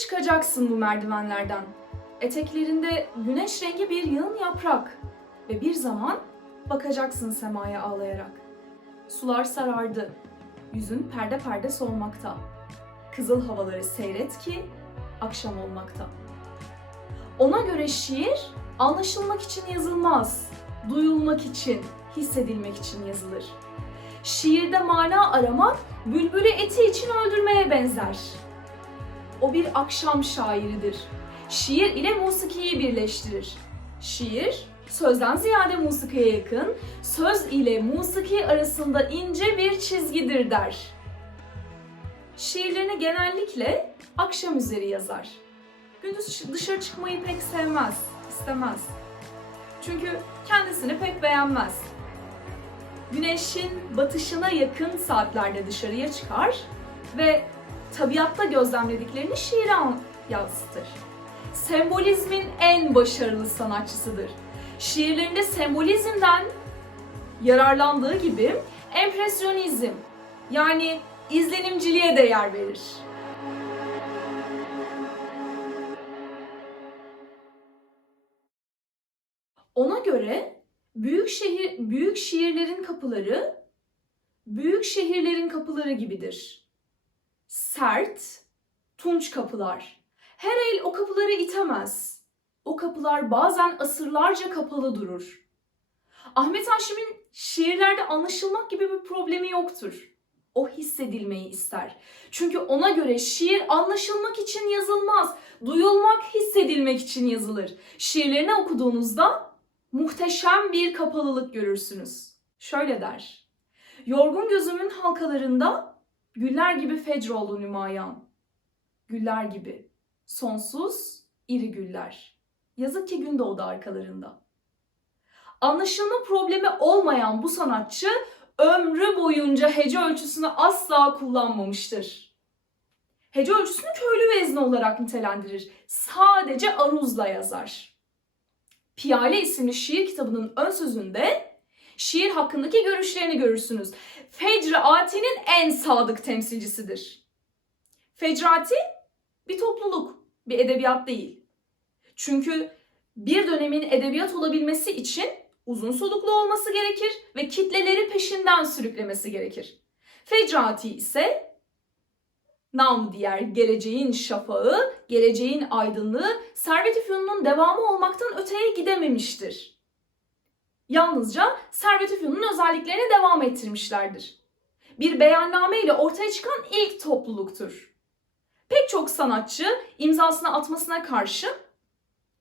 çıkacaksın bu merdivenlerden. Eteklerinde güneş rengi bir yığın yaprak ve bir zaman bakacaksın semaya ağlayarak. Sular sarardı, yüzün perde perde solmakta. Kızıl havaları seyret ki akşam olmakta. Ona göre şiir anlaşılmak için yazılmaz, duyulmak için, hissedilmek için yazılır. Şiirde mana aramak bülbülü eti için öldürmeye benzer. O bir akşam şairidir. Şiir ile musikiyi birleştirir. Şiir, sözden ziyade musikiye yakın, söz ile musiki arasında ince bir çizgidir der. Şiirlerini genellikle akşam üzeri yazar. Gündüz dışarı çıkmayı pek sevmez, istemez. Çünkü kendisini pek beğenmez. Güneşin batışına yakın saatlerde dışarıya çıkar ve tabiatta gözlemlediklerini şiire an- yansıtır. Sembolizmin en başarılı sanatçısıdır. Şiirlerinde sembolizmden yararlandığı gibi empresyonizm yani izlenimciliğe de yer verir. Ona göre büyük şehir büyük şehirlerin kapıları büyük şehirlerin kapıları gibidir. Sert, tunç kapılar. Her el o kapıları itemez. O kapılar bazen asırlarca kapalı durur. Ahmet Haşim'in şiirlerde anlaşılmak gibi bir problemi yoktur. O hissedilmeyi ister. Çünkü ona göre şiir anlaşılmak için yazılmaz. Duyulmak, hissedilmek için yazılır. Şiirlerini okuduğunuzda muhteşem bir kapalılık görürsünüz. Şöyle der. Yorgun gözümün halkalarında güller gibi fecr oldu nümayan. Güller gibi. Sonsuz, iri güller. Yazık ki gün doğdu arkalarında. Anlaşılma problemi olmayan bu sanatçı ömrü boyunca hece ölçüsünü asla kullanmamıştır. Hece ölçüsünü köylü vezne olarak nitelendirir. Sadece aruzla yazar. Piyale isimli şiir kitabının ön sözünde şiir hakkındaki görüşlerini görürsünüz. Fecri Ati'nin en sadık temsilcisidir. Fecrati bir topluluk, bir edebiyat değil. Çünkü bir dönemin edebiyat olabilmesi için uzun soluklu olması gerekir ve kitleleri peşinden sürüklemesi gerekir. Fecrati ise nam diğer geleceğin şafağı, geleceğin aydınlığı, Servet-i Fünun'un devamı olmaktan öteye gidememiştir. Yalnızca Servet-i Fünun'un özelliklerini devam ettirmişlerdir. Bir beyanname ile ortaya çıkan ilk topluluktur. Pek çok sanatçı imzasını atmasına karşı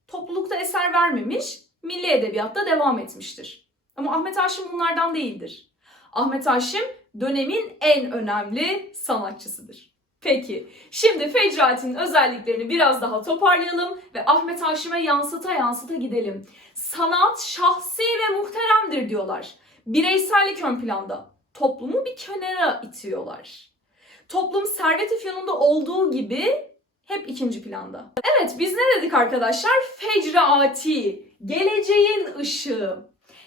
toplulukta eser vermemiş, milli edebiyatta devam etmiştir. Ama Ahmet Haşim bunlardan değildir. Ahmet Haşim dönemin en önemli sanatçısıdır. Peki, şimdi Fecrati'nin özelliklerini biraz daha toparlayalım ve Ahmet Haşim'e yansıta yansıta gidelim. Sanat şahsi ve muhteremdir diyorlar. Bireysellik ön planda. Toplumu bir kenara itiyorlar. Toplum servet fiyonunda olduğu gibi hep ikinci planda. Evet biz ne dedik arkadaşlar? Fecraati, geleceğin ışığı.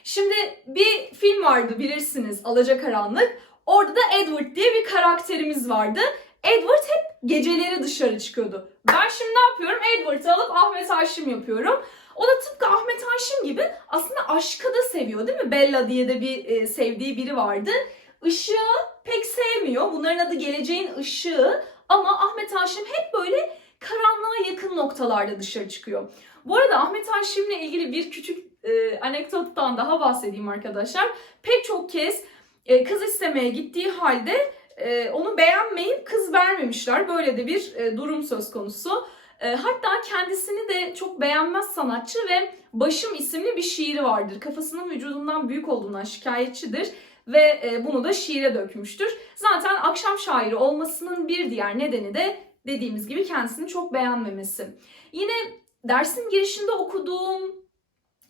Şimdi bir film vardı bilirsiniz Alacakaranlık. Orada da Edward diye bir karakterimiz vardı. Edward hep geceleri dışarı çıkıyordu. Ben şimdi ne yapıyorum? Edward'ı alıp Ahmet Haşim yapıyorum. O da tıpkı Ahmet Haşim gibi aslında aşkı da seviyor değil mi? Bella diye de bir e, sevdiği biri vardı. Işığı pek sevmiyor. Bunların adı geleceğin ışığı. Ama Ahmet Haşim hep böyle karanlığa yakın noktalarda dışarı çıkıyor. Bu arada Ahmet Haşim'le ilgili bir küçük e, anekdottan daha bahsedeyim arkadaşlar. Pek çok kez e, kız istemeye gittiği halde e, onu beğenmeyip kız vermemişler. Böyle de bir e, durum söz konusu. E, hatta kendisini de çok beğenmez sanatçı ve Başım isimli bir şiiri vardır. Kafasının vücudundan büyük olduğundan şikayetçidir ve e, bunu da şiire dökmüştür. Zaten akşam şairi olmasının bir diğer nedeni de dediğimiz gibi kendisini çok beğenmemesi. Yine dersin girişinde okuduğum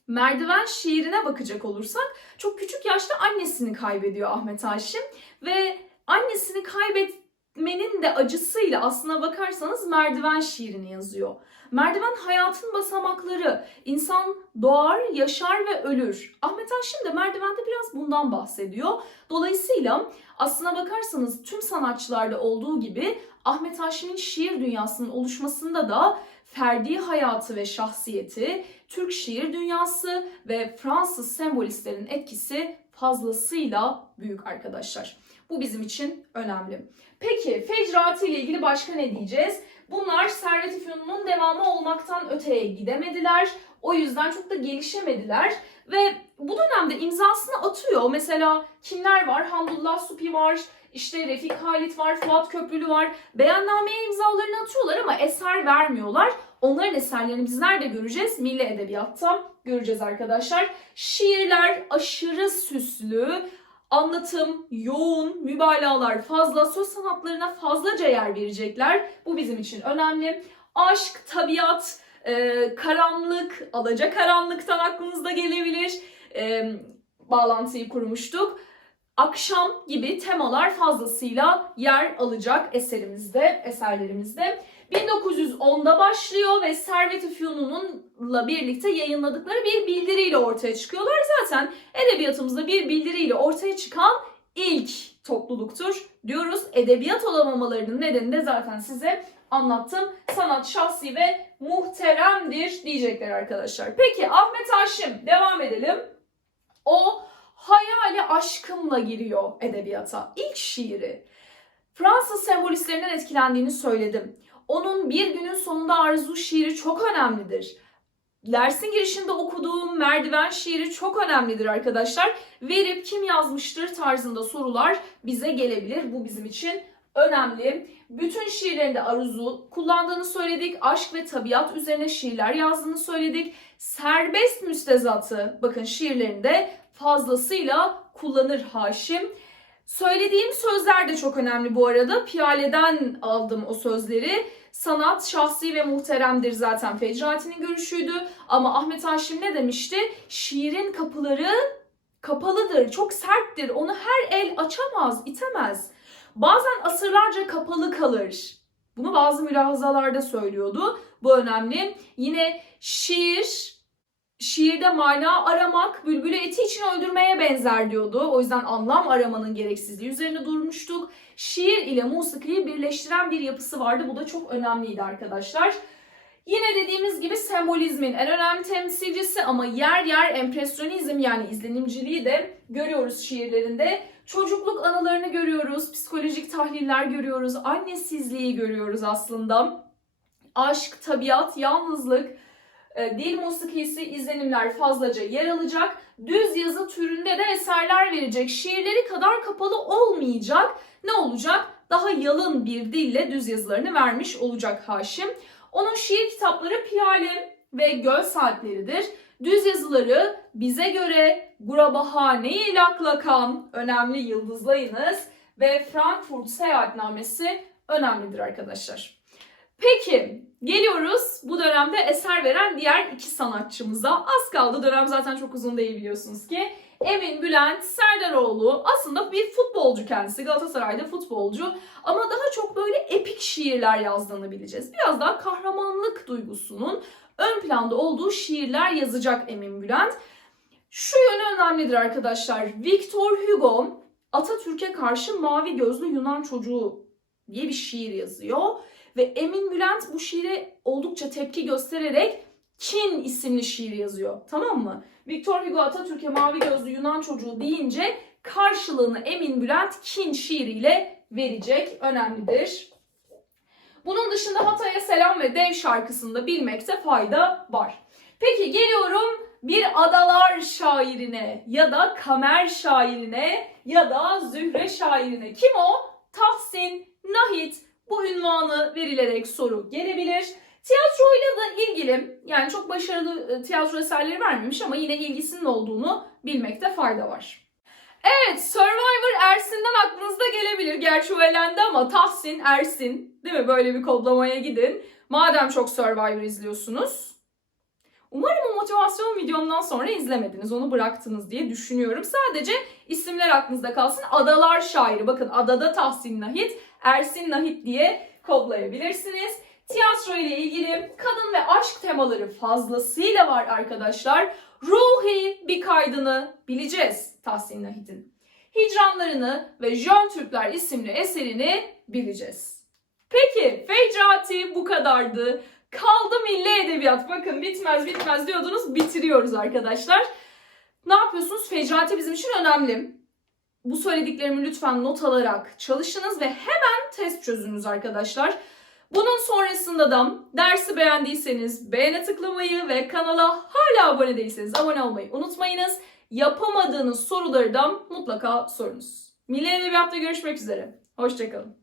Merdiven şiirine bakacak olursak çok küçük yaşta annesini kaybediyor Ahmet Haşim ve annesini kaybetmenin de acısıyla aslına bakarsanız merdiven şiirini yazıyor. Merdiven hayatın basamakları. İnsan doğar, yaşar ve ölür. Ahmet Haşim de merdivende biraz bundan bahsediyor. Dolayısıyla aslına bakarsanız tüm sanatçılarda olduğu gibi Ahmet Haşim'in şiir dünyasının oluşmasında da ferdi hayatı ve şahsiyeti, Türk şiir dünyası ve Fransız sembolistlerin etkisi fazlasıyla büyük arkadaşlar. Bu bizim için önemli. Peki Fecrati ile ilgili başka ne diyeceğiz? Bunlar Servet-i Fünun'un devamı olmaktan öteye gidemediler. O yüzden çok da gelişemediler. Ve bu dönemde imzasını atıyor. Mesela kimler var? Hamdullah Supi var, işte Refik Halit var, Fuat Köprülü var. Beyannameye imzalarını atıyorlar ama eser vermiyorlar. Onların eserlerini biz nerede göreceğiz? Milli Edebiyat'ta göreceğiz arkadaşlar. Şiirler aşırı süslü, anlatım yoğun, mübalağalar fazla, söz sanatlarına fazlaca yer verecekler. Bu bizim için önemli. Aşk, tabiat, e, karanlık, alaca karanlıktan aklınızda gelebilir. E, bağlantıyı kurmuştuk. Akşam gibi temalar fazlasıyla yer alacak eserimizde, eserlerimizde. 1910'da başlıyor ve Servet-i Fünun'unla birlikte yayınladıkları bir bildiriyle ortaya çıkıyorlar. Zaten edebiyatımızda bir bildiriyle ortaya çıkan ilk topluluktur diyoruz. Edebiyat olamamalarının nedeni de zaten size anlattım. Sanat şahsi ve muhteremdir diyecekler arkadaşlar. Peki Ahmet Haşim devam edelim. O hayali aşkımla giriyor edebiyata. İlk şiiri. Fransız sembolistlerinden etkilendiğini söyledim. Onun bir günün sonunda arzu şiiri çok önemlidir. Dersin girişinde okuduğum merdiven şiiri çok önemlidir arkadaşlar. Verip kim yazmıştır tarzında sorular bize gelebilir. Bu bizim için önemli. Bütün şiirlerinde Aruz'u kullandığını söyledik. Aşk ve tabiat üzerine şiirler yazdığını söyledik. Serbest müstezatı bakın şiirlerinde fazlasıyla kullanır Haşim. Söylediğim sözler de çok önemli bu arada. Piyale'den aldım o sözleri. Sanat şahsi ve muhteremdir zaten Fecrati'nin görüşüydü. Ama Ahmet Haşim ne demişti? Şiirin kapıları kapalıdır, çok serttir. Onu her el açamaz, itemez. Bazen asırlarca kapalı kalır. Bunu bazı mülahazalarda söylüyordu. Bu önemli. Yine şiir, şiirde mana aramak bülbülü eti için öldürmeye benzer diyordu. O yüzden anlam aramanın gereksizliği üzerine durmuştuk. Şiir ile musikiyi birleştiren bir yapısı vardı. Bu da çok önemliydi arkadaşlar. Yine dediğimiz gibi sembolizmin en önemli temsilcisi ama yer yer empresyonizm yani izlenimciliği de görüyoruz şiirlerinde. Çocukluk anılarını görüyoruz, psikolojik tahliller görüyoruz, annesizliği görüyoruz aslında. Aşk, tabiat, yalnızlık, e, dil musikisi, izlenimler fazlaca yer alacak. Düz yazı türünde de eserler verecek. Şiirleri kadar kapalı olmayacak. Ne olacak? Daha yalın bir dille düz yazılarını vermiş olacak Haşim. Onun şiir kitapları Piyale ve Göl Saatleridir. Düz yazıları bize göre Gurabahane-i Laklakan önemli yıldızlayınız ve Frankfurt Seyahatnamesi önemlidir arkadaşlar. Peki geliyoruz bu dönemde eser veren diğer iki sanatçımıza. Az kaldı dönem zaten çok uzun değil biliyorsunuz ki. Emin Bülent Serdaroğlu aslında bir futbolcu kendisi Galatasaray'da futbolcu ama daha çok böyle epik şiirler yazdığını bileceğiz. Biraz daha kahramanlık duygusunun ön planda olduğu şiirler yazacak Emin Bülent. Şu yönü önemlidir arkadaşlar. Victor Hugo Atatürk'e karşı mavi gözlü Yunan çocuğu diye bir şiir yazıyor. Ve Emin Bülent bu şiire oldukça tepki göstererek Kin isimli şiir yazıyor. Tamam mı? Victor Hugo Atatürk'e mavi gözlü Yunan çocuğu deyince karşılığını Emin Bülent Kin şiiriyle verecek. Önemlidir. Bunun dışında Hatay'a Selam ve Dev şarkısını da bilmekte fayda var. Peki geliyorum bir adalar şairine ya da kamer şairine ya da zühre şairine. Kim o? Tahsin, Nahit bu ünvanı verilerek soru gelebilir. Tiyatroyla da ilgili yani çok başarılı e, tiyatro eserleri vermemiş ama yine ilgisinin olduğunu bilmekte fayda var. Evet Survivor Ersin'den aklınızda gelebilir. Gerçi o elendi ama Tahsin Ersin değil mi? Böyle bir kodlamaya gidin. Madem çok Survivor izliyorsunuz. Umarım o motivasyon videomdan sonra izlemediniz. Onu bıraktınız diye düşünüyorum. Sadece isimler aklınızda kalsın. Adalar şairi. Bakın adada Tahsin Nahit, Ersin Nahit diye kodlayabilirsiniz. Tiyatro ile ilgili kadın ve aşk temaları fazlasıyla var arkadaşlar. Ruhi bir kaydını bileceğiz Tahsin Nahit'in. Hicranlarını ve Jön Türkler isimli eserini bileceğiz. Peki Fecrati bu kadardı. Kaldı milli edebiyat. Bakın bitmez bitmez diyordunuz. Bitiriyoruz arkadaşlar. Ne yapıyorsunuz? Fecrati bizim için önemli. Bu söylediklerimi lütfen not alarak çalışınız ve hemen test çözünüz arkadaşlar. Bunun sonrasında da dersi beğendiyseniz beğene tıklamayı ve kanala hala abone değilseniz abone olmayı unutmayınız. Yapamadığınız soruları da mutlaka sorunuz. Milli Edebiyat'ta görüşmek üzere. Hoşçakalın.